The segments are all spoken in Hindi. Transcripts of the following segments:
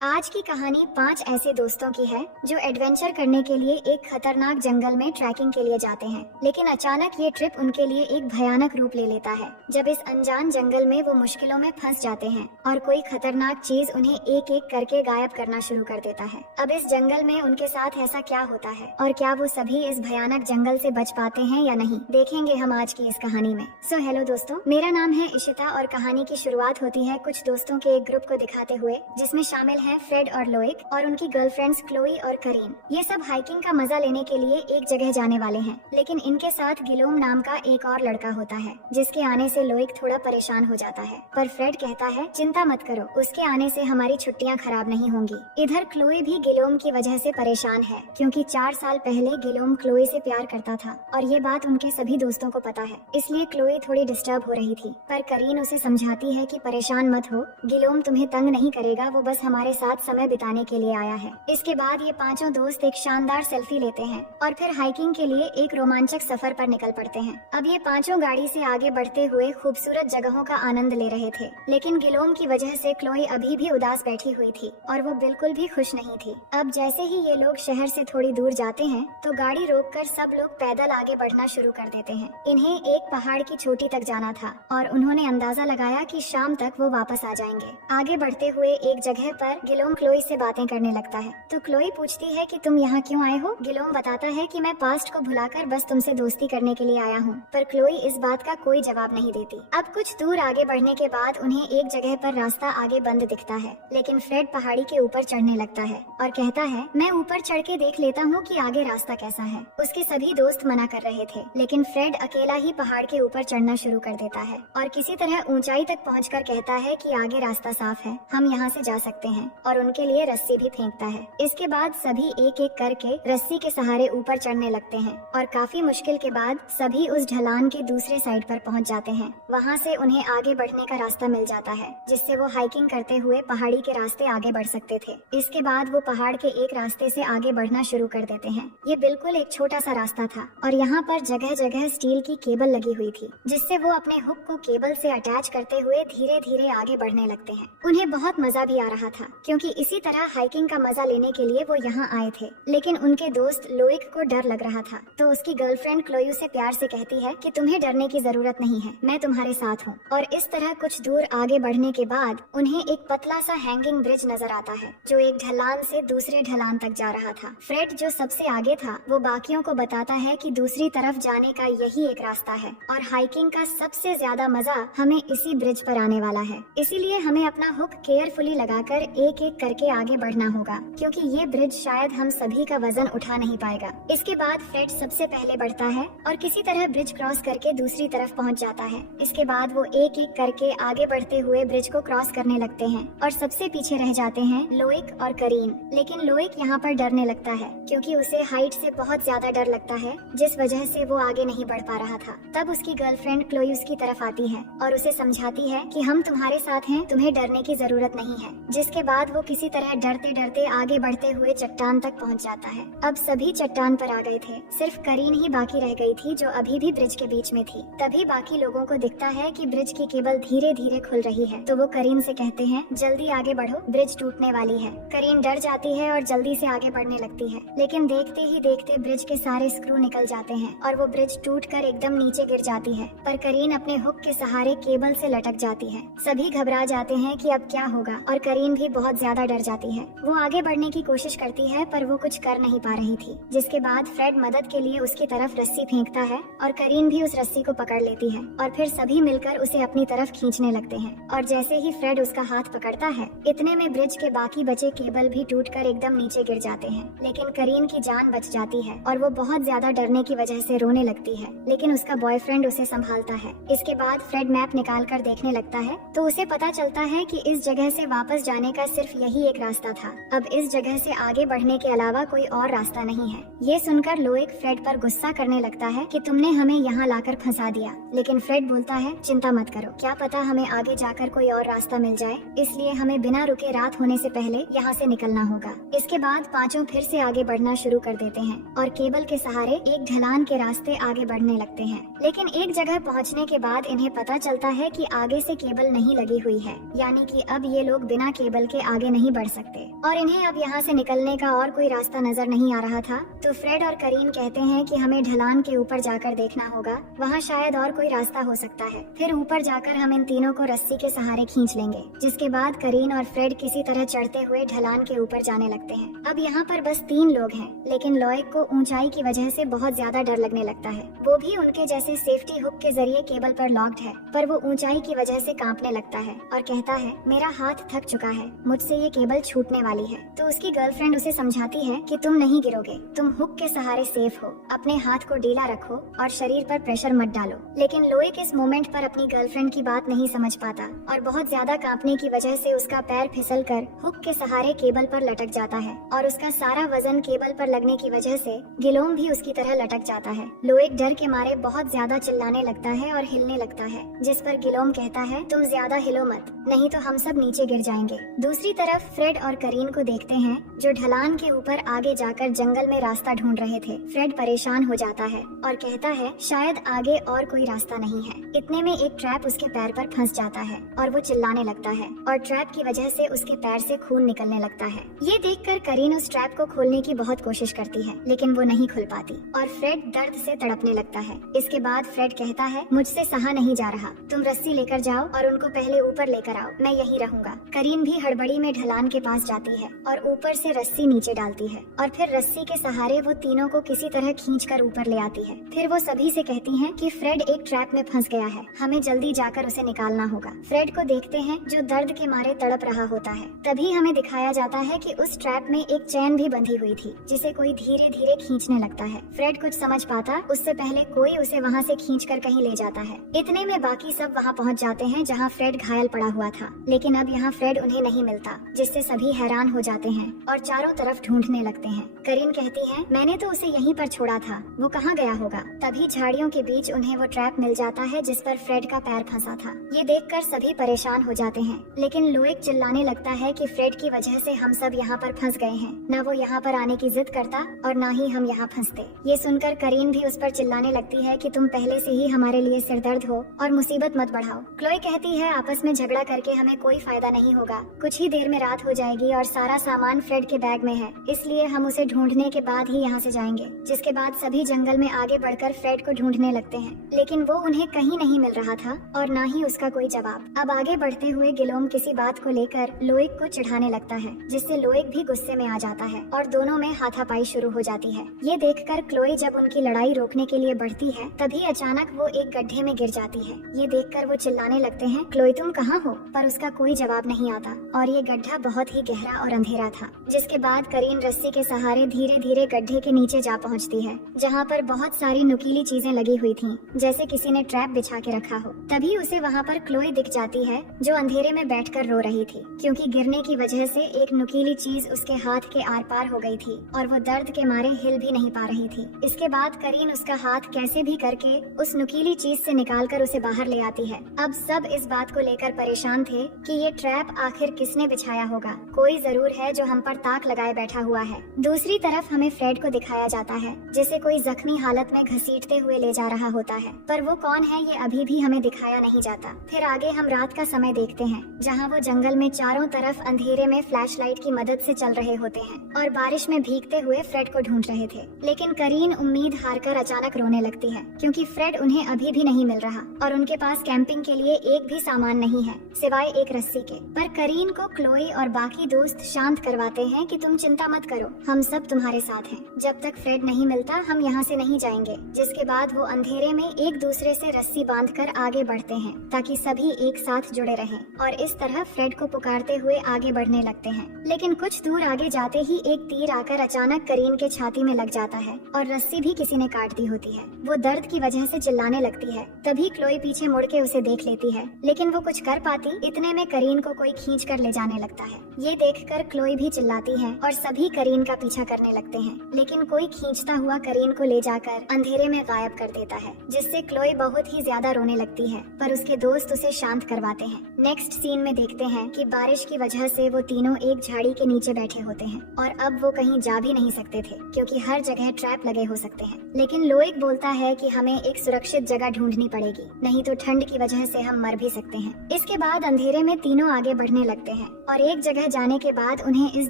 आज की कहानी 5 ऐसे दोस्तों की है जो एडवेंचर करने के लिए एक खतरनाक जंगल में ट्रैकिंग के लिए जाते हैं। लेकिन अचानक ये ट्रिप उनके लिए एक भयानक रूप ले लेता है जब इस अनजान जंगल में वो मुश्किलों में फंस जाते हैं और कोई खतरनाक चीज उन्हें एक एक करके गायब करना शुरू कर देता है। अब इस जंगल में उनके साथ ऐसा क्या होता है और क्या वो सभी इस भयानक जंगल से बच पाते हैं या नहीं, देखेंगे हम आज की इस कहानी में। सो हेलो दोस्तों, मेरा नाम है इशिता और कहानी की शुरुआत होती है कुछ दोस्तों के एक ग्रुप को दिखाते हुए जिसमें शामिल हैं फ्रेड और लोइक और उनकी गर्लफ्रेंड्स क्लोई और करीन। ये सब हाइकिंग का मजा लेने के लिए एक जगह जाने वाले हैं, लेकिन इनके साथ गिलोम नाम का एक और लड़का होता है जिसके आने से लोइक थोड़ा परेशान हो जाता है। पर फ्रेड कहता है चिंता मत करो, उसके आने से हमारी छुट्टियां खराब नहीं होंगी। इधर क्लोई भी गिलोम की वजह से परेशान है क्योंकि 4 साल पहले गिलोम क्लोई से प्यार करता था और ये बात उनके सभी दोस्तों को पता है, इसलिए क्लोई थोड़ी डिस्टर्ब हो रही थी। पर करीन उसे समझाती है कि परेशान मत हो, गिलोम तुम्हें तंग नहीं करेगा, वो बस हमारे साथ समय बिताने के लिए आया है। इसके बाद ये पांचों दोस्त एक शानदार सेल्फी लेते हैं और फिर हाइकिंग के लिए एक रोमांचक सफर पर निकल पड़ते हैं। अब ये पांचों गाड़ी से आगे बढ़ते हुए खूबसूरत जगहों का आनंद ले रहे थे, लेकिन गिलोम की वजह से क्लोई अभी भी उदास बैठी हुई थी और वो बिल्कुल भी खुश नहीं थी। अब जैसे ही ये लोग शहर से थोड़ी दूर जाते हैं तो गाड़ी रोककर सब लोग पैदल आगे बढ़ना शुरू कर देते हैं। इन्हें एक पहाड़ की चोटी तक जाना था और उन्होंने अंदाजा लगाया कि शाम तक वो वापस आ जाएंगे। आगे बढ़ते हुए एक जगह पर गिलोम क्लोई से बातें करने लगता है तो क्लोई पूछती है कि तुम यहाँ क्यों आए हो। गिलोम बताता है कि मैं पास्ट को भुलाकर बस तुमसे दोस्ती करने के लिए आया हूँ, पर क्लोई इस बात का कोई जवाब नहीं देती। अब कुछ दूर आगे बढ़ने के बाद उन्हें एक जगह पर रास्ता आगे बंद दिखता है, लेकिन फ्रेड पहाड़ी के ऊपर चढ़ने लगता है और कहता है मैं ऊपर चढ़ के देख लेता हूँ कि आगे रास्ता कैसा है। उसके सभी दोस्त मना कर रहे थे, लेकिन फ्रेड अकेला ही पहाड़ के ऊपर चढ़ना शुरू कर देता है और किसी तरह ऊंचाई तक पहुंचकर कहता है कि आगे रास्ता साफ है, हम यहाँ से जा सकते हैं, और उनके लिए रस्सी भी फेंकता है। इसके बाद सभी एक एक करके रस्सी के सहारे ऊपर चढ़ने लगते हैं और काफी मुश्किल के बाद सभी उस ढलान के दूसरे साइड पर पहुंच जाते हैं। वहां से उन्हें आगे बढ़ने का रास्ता मिल जाता है जिससे वो हाइकिंग करते हुए पहाड़ी के रास्ते आगे बढ़ सकते थे। इसके बाद वो पहाड़ के एक रास्ते से आगे बढ़ना शुरू कर देते हैं। ये बिल्कुल एक छोटा सा रास्ता था और यहाँ पर जगह जगह स्टील की केबल लगी हुई थी जिससे वो अपने हुक को केबल से अटैच करते हुए धीरे धीरे आगे बढ़ने लगते हैं। उन्हें बहुत मजा भी आ रहा था क्योंकि इसी तरह हाइकिंग का मजा लेने के लिए वो यहाँ आए थे, लेकिन उनके दोस्त लोइक को डर लग रहा था तो उसकी गर्लफ्रेंड क्लोई उसे प्यार से कहती है कि तुम्हें डरने की जरूरत नहीं है, मैं तुम्हारे साथ हूँ। और इस तरह कुछ दूर आगे बढ़ने के बाद उन्हें एक पतला सा हैंगिंग ब्रिज नजर आता है जो एक ढलान से दूसरे ढलान तक जा रहा था। फ्रेड जो सबसे आगे था वो बाकियों को बताता है कि दूसरी तरफ जाने का यही एक रास्ता है और हाइकिंग का सबसे ज्यादा मजा हमें इसी ब्रिज पर आने वाला है, इसीलिए हमें अपना हुक केयरफुली लगाकर एक एक करके आगे बढ़ना होगा क्योंकि ये ब्रिज शायद हम सभी का वजन उठा नहीं पाएगा। इसके बाद फ्रेड सबसे पहले बढ़ता है और किसी तरह ब्रिज क्रॉस करके दूसरी तरफ पहुंच जाता है। इसके बाद वो एक एक करके आगे बढ़ते हुए ब्रिज को क्रॉस करने लगते हैं और सबसे पीछे रह जाते हैं लोइक और करीन। लेकिन लोइक यहाँ पर डरने लगता है क्योंकि उसे हाइट से बहुत ज्यादा डर लगता है जिस वजह से वो आगे नहीं बढ़ पा रहा था। तब उसकी गर्लफ्रेंड क्लोई उसकी तरफ आती है और उसे समझाती है कि हम तुम्हारे साथ हैं, तुम्हें डरने की जरूरत नहीं है। जिसके बाद वो किसी तरह डरते डरते आगे बढ़ते हुए चट्टान तक पहुंच जाता है। अब सभी चट्टान पर आ गए थे, सिर्फ करीन ही बाकी रह गई थी जो अभी भी ब्रिज के बीच में थी। तभी बाकी लोगों को दिखता है कि ब्रिज की केबल धीरे धीरे खुल रही है तो वो करीन से कहते हैं जल्दी आगे बढ़ो, ब्रिज टूटने वाली है। करीन डर जाती है और जल्दी से आगे बढ़ने लगती है, लेकिन देखते ही देखते ब्रिज के सारे स्क्रू निकल जाते हैं और वो ब्रिज टूटकर एकदम नीचे गिर जाती है। पर करीन अपने हुक के सहारे केबल से लटक जाती है। सभी घबरा जाते हैं कि अब क्या होगा और करीन भी बहुत ज्यादा डर जाती है। वो आगे बढ़ने की कोशिश करती है पर वो कुछ कर नहीं पा रही थी। जिसके बाद फ्रेड मदद के लिए उसकी तरफ रस्सी फेंकता है और करीन भी उस रस्सी को पकड़ लेती है और फिर सभी मिलकर उसे अपनी तरफ खींचने लगते हैं। और जैसे ही फ्रेड उसका हाथ पकड़ता है इतने में ब्रिज के बाकी बचे केबल भी टूटकर एकदम नीचे गिर जाते हैं, लेकिन करीन की जान बच जाती है और वो बहुत ज्यादा डरने की वजह से रोने लगती है, लेकिन उसका बॉयफ्रेंड उसे संभालता है। इसके बाद फ्रेड मैप निकाल कर देखने लगता है तो उसे पता चलता है कि इस जगह से वापस जाने का सिर्फ यही एक रास्ता था। अब इस जगह से आगे बढ़ने के अलावा कोई और रास्ता नहीं है। ये सुनकर लोइक फ्रेड पर गुस्सा करने लगता है कि तुमने हमें यहाँ लाकर फंसा दिया, लेकिन फ्रेड बोलता है चिंता मत करो, क्या पता हमें आगे जाकर कोई और रास्ता मिल जाए, इसलिए हमें बिना रुके रात होने से पहले यहाँ से निकलना होगा। इसके बाद पांचों फिर से आगे बढ़ना शुरू कर देते हैं और केबल के सहारे एक ढलान के रास्ते आगे बढ़ने लगते हैं। लेकिन एक जगह पहुँचने के बाद इन्हें पता चलता है कि आगे से केबल नहीं लगी हुई है, यानी कि अब ये लोग बिना केबल के आगे नहीं बढ़ सकते और इन्हें अब यहाँ से निकलने का और कोई रास्ता नजर नहीं आ रहा था। तो फ्रेड और करीन कहते हैं कि हमें ढलान के ऊपर जाकर देखना होगा, वहाँ शायद और कोई रास्ता हो सकता है। फिर ऊपर जाकर हम इन तीनों को रस्सी के सहारे खींच लेंगे। जिसके बाद करीन और फ्रेड किसी तरह चढ़ते हुए ढलान के ऊपर जाने लगते हैं। अब यहाँ पर बस 3 लोग हैं, लेकिन लॉयक को ऊंचाई की वजह से बहुत ज्यादा डर लगने लगता है। वो भी उनके जैसे सेफ्टी हुक के जरिए केबल पर लॉक्ड है, पर वो ऊंचाई की वजह से कांपने लगता है और कहता है मेरा हाथ थक चुका है, मुझसे ये केबल छूटने वाली है। तो उसकी गर्लफ्रेंड उसे समझाती है कि तुम नहीं गिरोगे, तुम हुक के सहारे सेफ हो, अपने हाथ को ढीला रखो और शरीर पर प्रेशर मत डालो। लेकिन लोइक इस मोमेंट पर अपनी गर्लफ्रेंड की बात नहीं समझ पाता और बहुत ज्यादा कांपने की वजह से उसका पैर फिसलकर हुक के सहारे केबल पर लटक जाता है और उसका सारा वजन केबल पर लगने की वजह से गिलोम भी उसकी तरह लटक जाता है। लोइक डर के मारे बहुत ज्यादा चिल्लाने लगता है और हिलने लगता है, जिस पर गिलोम कहता है तुम ज्यादा हिलो मत, नहीं तो हम सब नीचे गिर जाएंगे। दूसरी तरफ फ्रेड और करीन को देखते हैं जो ढलान के ऊपर आगे जाकर जंगल में रास्ता ढूंढ रहे थे। फ्रेड परेशान हो जाता है और कहता है शायद आगे और कोई रास्ता नहीं है। इतने में एक ट्रैप उसके पैर पर फंस जाता है और वो चिल्लाने लगता है और ट्रैप की वजह से उसके पैर से खून निकलने लगता है। ये देखकर करीन उस ट्रैप को खोलने की बहुत कोशिश करती है, लेकिन वो नहीं खुल पाती और फ्रेड दर्द से तड़पने लगता है। इसके बाद फ्रेड कहता है मुझसे सहा नहीं जा रहा, तुम रस्सी लेकर जाओ और उनको पहले ऊपर लेकर आओ, मैं यही रहूंगा। करीन भी हड़बड़ी में ढलान के पास जाती है और ऊपर से रस्सी नीचे डालती है और फिर रस्सी के सहारे वो तीनों को किसी तरह खींचकर ऊपर ले आती है। फिर वो सभी से कहती है कि फ्रेड एक ट्रैप में फंस गया है, हमें जल्दी जाकर उसे निकालना होगा। फ्रेड को देखते हैं जो दर्द के मारे तड़प रहा होता है। तभी हमें दिखाया जाता है कि उस ट्रैप में एक चैन भी बंधी हुई थी जिसे कोई धीरे धीरे खींचने लगता है। फ्रेड कुछ समझ पाता उससे पहले कोई उसे वहाँ से खींचकर कहीं ले जाता है। इतने में बाकी सब वहाँ पहुँच जाते हैं जहाँ फ्रेड घायल पड़ा हुआ था, लेकिन अब यहाँ फ्रेड उन्हें नहीं मिलता, जिससे सभी हैरान हो जाते हैं और चारों तरफ ढूंढने लगते हैं। करीन कहती है मैंने तो उसे यहीं पर छोड़ा था, वो कहाँ गया होगा। तभी झाड़ियों के बीच उन्हें वो ट्रैप मिल जाता है जिस पर फ्रेड का पैर फंसा था। ये देखकर सभी परेशान हो जाते हैं, लेकिन लोइक चिल्लाने लगता है कि फ्रेड की वजह से हम सब यहाँ पर फंस गए हैं, न वो यहाँ पर आने की जिद करता और न ही हम यहाँ फंसते। ये सुनकर करीन भी उस पर चिल्लाने लगती है कि तुम पहले से ही हमारे लिए सिरदर्द हो और मुसीबत मत बढ़ाओ। क्लोई कहती है आपस में झगड़ा करके हमें कोई फायदा नहीं होगा, कुछ ही देर में रात हो जाएगी और सारा सामान फ्रेड के बैग में है, इसलिए हम उसे ढूंढने के बाद ही यहाँ से जाएंगे। जिसके बाद सभी जंगल में आगे बढ़कर फ्रेड को ढूंढने लगते हैं, लेकिन वो उन्हें कहीं नहीं मिल रहा था और न ही उसका कोई जवाब। अब आगे बढ़ते हुए गिलोम किसी बात को लेकर लोइक को चिढ़ाने लगता है, जिससे लोइक भी गुस्से में आ जाता है और दोनों में हाथापाई शुरू हो जाती है। ये देखकर क्लोई जब उनकी लड़ाई रोकने के लिए बढ़ती है, तभी अचानक वो एक गड्ढे में गिर जाती है। ये देखकर वो चिल्लाने लगते हैं क्लोई तुम कहाँ हो, पर उसका कोई जवाब नहीं आता और ये गड्ढा बहुत ही गहरा और अंधेरा था। जिसके बाद करीन रस्सी के सहारे धीरे धीरे गड्ढे के नीचे जा पहुँचती है, जहाँ पर बहुत सारी नुकीली चीजें लगी हुई थी, जैसे किसी ने ट्रैप बिछा के रखा हो। तभी उसे वहाँ पर क्लोई दिख जाती है जो अंधेरे में बैठकर रो रही थी, क्योंकि गिरने की वजह से एक नुकीली चीज उसके हाथ के आर पार हो गई थी और वो दर्द के मारे हिल भी नहीं पा रही थी। इसके बाद करीन उसका हाथ कैसे भी करके उस नुकीली चीज से निकालकर उसे बाहर ले आती है। अब सब इस बात को लेकर परेशान थे कि ये ट्रैप आखिर किसने बिछाया होगा, कोई जरूर है जो हम पर ताक लगाए बैठा हुआ है। दूसरी तरफ हमें फ्रेड को दिखाया जाता है जिसे कोई जख्मी हालत में घसीटते हुए ले जा रहा होता है, पर वो कौन है ये अभी भी हमें दिखाया नहीं जाता। फिर आगे हम रात का समय देखते हैं, जहाँ वो जंगल में चारों तरफ अंधेरे में फ्लैशलाइट की मदद से चल रहे होते हैं और बारिश में भीगते हुए फ्रेड को ढूंढ रहे थे। लेकिन करीन उम्मीद हारकर अचानक रोने लगती है, क्योंकि फ्रेड उन्हें अभी भी नहीं मिल रहा और उनके पास कैंपिंग के लिए एक भी सामान नहीं है सिवाय एक रस्सी के। पर करीन को क्लोई और बाकी दोस्त शांत करवाते हैं कि तुम चिंता मत करो, हम सब तुम्हारे साथ हैं, जब तक फ्रेड नहीं मिलता हम यहाँ से नहीं जाएंगे। जिसके बाद वो अंधेरे में एक दूसरे से रस्सी बांधकर आगे बढ़ते हैं ताकि सभी एक साथ जुड़े रहें और इस तरह फ्रेड को पुकारते हुए आगे बढ़ने लगते हैं। लेकिन कुछ दूर आगे जाते ही एक तीर आकर अचानक करीन के छाती में लग जाता है और रस्सी भी किसी ने काट दी होती है। वो दर्द की वजह से चिल्लाने लगती है। तभी क्लोई पीछे मुड़ के उसे देख लेती है, लेकिन वो कुछ कर पाती इतने में करीन को कोई खींच कर ले जाने लगता है। ये देखकर क्लोई भी चिल्लाती है और सभी करीन का पीछा करने लगते हैं, लेकिन कोई खींचता हुआ करीन को ले जाकर अंधेरे में गायब कर देता है, जिससे क्लोई बहुत ही ज्यादा रोने लगती है, पर उसके दोस्त उसे शांत करवाते हैं। नेक्स्ट सीन में देखते हैं कि बारिश की वजह से वो तीनों एक झाड़ी के नीचे बैठे होते हैं और अब वो कहीं जा भी नहीं सकते थे, क्योंकि हर जगह ट्रैप लगे हो सकते हैं। लेकिन लोइक बोलता है कि हमें एक सुरक्षित जगह ढूंढनी पड़ेगी, नहीं तो ठंड की वजह से हम मर भी सकते हैं। इसके बाद अंधेरे में तीनों आगे बढ़ने लगते हैं और एक जगह जाने के बाद उन्हें इस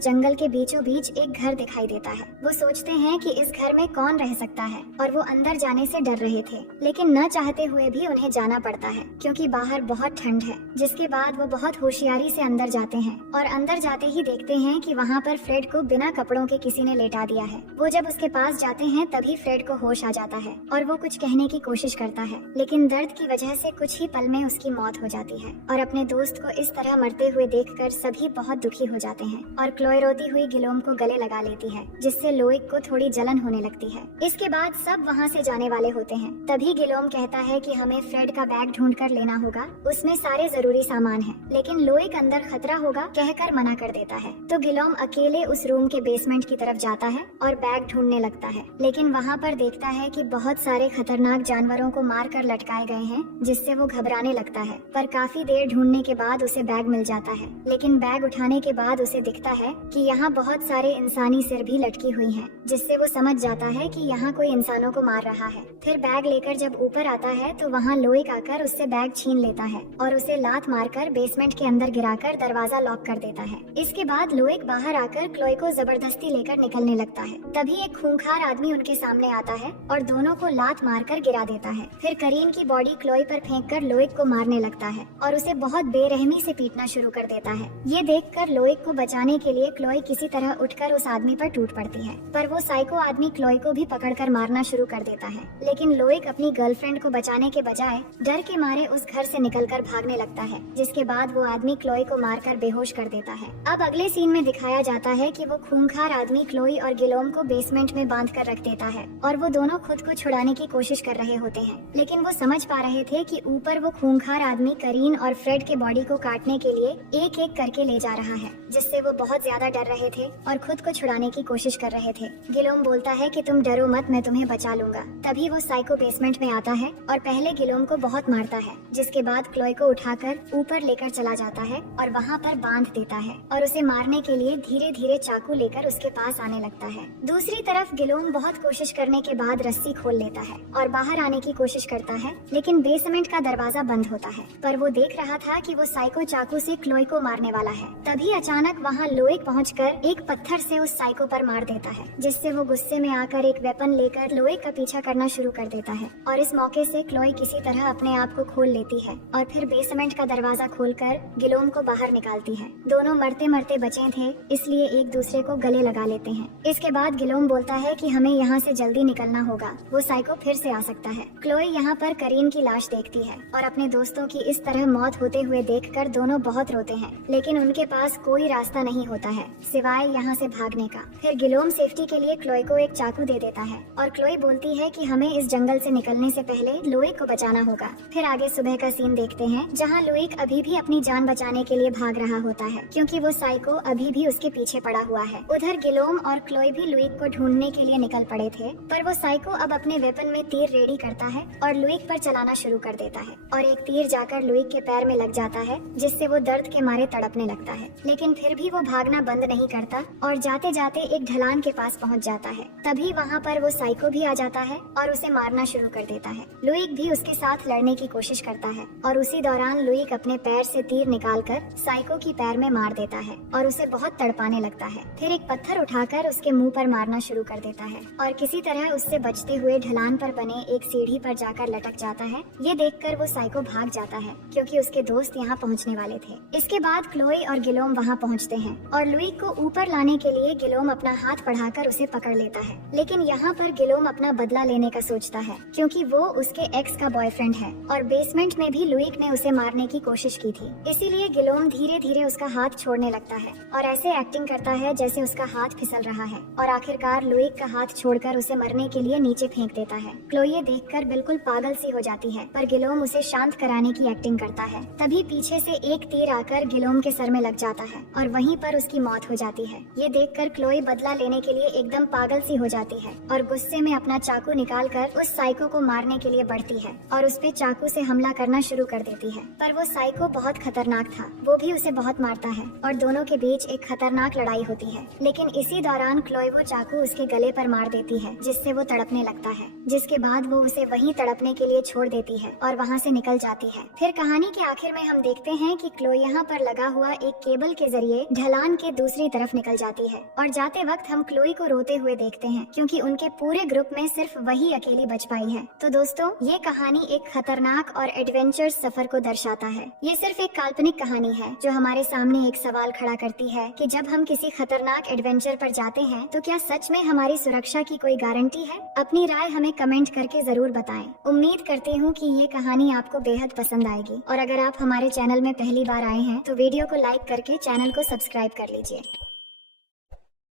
जंगल के बीचों बीच एक घर दिखाई देता है। वो सोचते हैं कि इस घर में कौन रह सकता है और वो अंदर जाने से डर रहे थे, लेकिन न चाहते हुए भी उन्हें जाना पड़ता है क्योंकि बाहर बहुत ठंड है। जिसके बाद वो बहुत होशियारी से अंदर जाते हैं और अंदर जाते ही देखते हैं कि वहाँ पर फ्रेड को बिना कपड़ों के किसी ने लेटा दिया है। वो जब उसके पास जाते हैं तभी फ्रेड को होश आ जाता है और वो कुछ कहने की कोशिश करता है, लेकिन दर्द की वजह से कुछ ही पल में उसकी मौत हो जाती है। और अपने दोस्त को इस तरह मरते हुए देखकर सभी बहुत दुखी हो जाते हैं और क्लोई रोती हुई गिलोम को गले लगा लेती है, जिससे लोइक को थोड़ी जलन होने लगती है। इसके बाद सब वहाँ से जाने वाले होते हैं। तभी गिलोम कहता है कि हमें फ्रेड का बैग ढूंढ कर लेना होगा, उसमें सारे जरूरी सामान है। लेकिन लोइक अंदर खतरा होगा कहकर मना कर देता है। तो गिलोम अकेले उस रूम के बेसमेंट की तरफ जाता है और बैग ढूंढने लगता है, लेकिन वहाँ पर देखता है कि बहुत सारे खतरनाक जानवरों को मार कर लटकाए गए हैं, जिससे वो घबराने लगता है। पर काफी देर ढूंढने के बाद उसे बैग मिल जाता है, लेकिन बैग उठाने के बाद उसे दिखता है कि यहाँ बहुत सारे इंसानी सिर भी लटकी हुई हैं, जिससे वो समझ जाता है कि यहाँ कोई इंसानों को मार रहा है। फिर बैग लेकर जब ऊपर आता है तो वहाँ लोइक आकर उससे बैग छीन लेता है और उसे लात मारकर बेसमेंट के अंदर गिराकर दरवाजा लॉक कर देता है। इसके बाद लोइक बाहर आकर क्लोई को जबरदस्ती लेकर निकलने लगता है। तभी एक खूंखार आदमी उनके सामने आता है और दोनों को लात मारकर गिरा देता है। फिर करीन की बॉडी क्लोई पर फेंककर लोइक को मारने लगता है और उसे बहुत बेरहमी से पीटना शुरू कर देता है। ये देखकर लोइक को बचाने के लिए क्लोई किसी तरह उठकर उस आदमी पर टूट पड़ती है, पर वो साइको आदमी क्लोई को भी पकड़कर मारना शुरू कर देता है। लेकिन लोइक अपनी गर्लफ्रेंड को बचाने के बजाय डर के मारे उस घर से निकलकर भागने लगता है, जिसके बाद वो आदमी क्लोई को मारकर बेहोश कर देता है। अब अगले सीन में दिखाया जाता है कि वो खूंखार आदमी क्लोई और गिलोम को बेसमेंट में बांध कर रख देता है और वो दोनों खुद को छुड़ाने की कोशिश कर रहे होते हैं, लेकिन वो समझ पा रहे थे कि ऊपर वो खूंखार आदमी करीन और फ्रेड के बॉडी को काटने के लिए एक एक करके ले जा रहा है, जिससे वो बहुत ज्यादा डर रहे थे और खुद को छुड़ाने की कोशिश कर रहे थे। गिलोम बोलता है कि तुम डरो मत, मैं तुम्हें बचा लूंगा। तभी वो साइको बेसमेंट में आता है और पहले गिलोम को बहुत मारता है, जिसके बाद क्लोई को उठाकर ऊपर लेकर चला जाता है और वहाँ पर बांध देता है और उसे मारने के लिए धीरे धीरे चाकू लेकर उसके पास आने लगता है। दूसरी तरफ गिलोम बहुत कोशिश करने के बाद रस्सी खोल लेता है और बाहर आने की कोशिश करता है, लेकिन बेसमेंट का दरवाजा बंद होता है। पर वो देख रहा था कि वो साइको चाकू से क्लोई को मारने वाला है। तभी अचानक वहाँ लोइक पहुंचकर एक पत्थर से उस साइको पर मार देता है, जिससे वो गुस्से में आकर एक वेपन लेकर लोइक का पीछा करना शुरू कर देता है। और इस मौके से क्लोई किसी तरह अपने आप को खोल लेती है और फिर बेसमेंट का दरवाजा खोलकर गिलोम को बाहर निकालती है। दोनों मरते मरते बचे थे, इसलिए एक दूसरे को गले लगा लेते हैं। इसके बाद गिलोम बोलता है कि हमें यहाँ से जल्दी निकलना होगा, वो साइको फिर से आ सकता है। क्लोई यहाँ पर करीन की लाश देखती है और अपने दोस्तों की इस तरह मौत होते हुए देखकर दोनों बहुत रोते हैं, लेकिन उनके पास कोई रास्ता नहीं होता है सिवाय यहाँ से भागने का। फिर गिलोम सेफ्टी के लिए क्लोई को एक चाकू दे देता है और क्लोई बोलती है कि हमें इस जंगल से निकलने से पहले लोइक को बचाना होगा। फिर आगे सुबह का सीन देखते हैं, जहाँ लोइक अभी भी अपनी जान बचाने के लिए भाग रहा होता है, क्योंकि वो साइको अभी भी उसके पीछे पड़ा हुआ है। उधर गिलोम और क्लोई भी लुइक को ढूंढने के लिए निकल पड़े थे, पर वो साइको अब अपने वेपन में तीर रेडी करता है और लुइक पर चलाना शुरू कर देता है और एक तीर जाकर लुइक के पैर में लग जाता है, जिससे वो दर्द के मारे तड़पने लगता है। लेकिन फिर भी वो भागना बंद नहीं करता और जाते जाते एक ढलान के पास पहुंच जाता है। तभी वहाँ पर वो साइको भी आ जाता है और उसे मारना शुरू कर देता है। लुइक भी उसके साथ लड़ने की कोशिश करता है और उसी दौरान लुइक अपने पैर से तीर निकालकर साइको की पैर में मार देता है और उसे बहुत तड़पाने लगता है। फिर एक पत्थर उठाकर उसके मुंह पर मारना शुरू कर देता है और किसी तरह उससे बचते हुए ढलान पर बने एक सीढ़ी पर जाकर लटक जाता है। ये देखकर वो साइको भाग जाता है, क्योंकि उसके दोस्त यहाँ पहुँचने वाले थे। इसके बाद क्लोई और गिलोम वहाँ पहुँचते हैं और लुइक को ऊपर लाने के लिए गिलोम अपना हाथ बढ़ाकर उसे पकड़ लेता है। लेकिन यहाँ पर गिलोम अपना बदला लेने का सोचता है, क्योंकि वो उसके एक्स का बॉयफ्रेंड है और बेसमेंट में भी लुइक ने उसे मारने की कोशिश की थी। इसीलिए गिलोम धीरे धीरे उसका हाथ छोड़ने लगता है और ऐसे एक्टिंग करता है जैसे उसका हाथ फिसल रहा है और आखिरकार लुइक का हाथ छोड़कर उसे मरने के लिए नीचे फेंक देता है। क्लोई ये देखकर बिल्कुल पागल सी हो जाती है, पर गिलोम उसे शांत कराने की एक्टिंग करता है। तभी पीछे से एक तीर आकर गिलोम के सर में लग जाता है और वहीं पर उसकी मौत हो जाती है। ये देखकर क्लोई बदला लेने के लिए एकदम पागल सी हो जाती है और गुस्से में अपना चाकू निकालकर उस साइको को मारने के लिए बढ़ती है और उस पे चाकू से हमला करना शुरू कर देती है। पर वो साइको बहुत खतरनाक था, वो भी उसे बहुत मारता है और दोनों के बीच एक खतरनाक लड़ाई होती है। लेकिन इसी दौरान क्लोई वो चाकू उसके गले पर मार देती है, जिससे वो तड़पने लगता है, जिसके बाद वो उसे वहीं तड़पने के लिए छोड़ देती है और वहाँ से निकल जाती है। फिर कहानी के आखिर में हम देखते हैं कि क्लोई यहाँ पर लगा हुआ वह एक केबल के जरिए ढलान के दूसरी तरफ निकल जाती है और जाते वक्त हम क्लोई को रोते हुए देखते हैं क्योंकि उनके पूरे ग्रुप में सिर्फ वही अकेली बच पाई है। तो दोस्तों, ये कहानी एक खतरनाक और एडवेंचर सफर को दर्शाता है। ये सिर्फ एक काल्पनिक कहानी है जो हमारे सामने एक सवाल खड़ा करती है कि जब हम किसी खतरनाक एडवेंचर पर जाते हैं तो क्या सच में हमारी सुरक्षा की कोई गारंटी है? अपनी राय हमें कमेंट करके जरूर बताएं। उम्मीद करती हूँ कि ये कहानी आपको बेहद पसंद आएगी और अगर आप हमारे चैनल में पहली बार आए हैं तो वीडियो को लाइक करके चैनल को सब्सक्राइब कर लीजिए।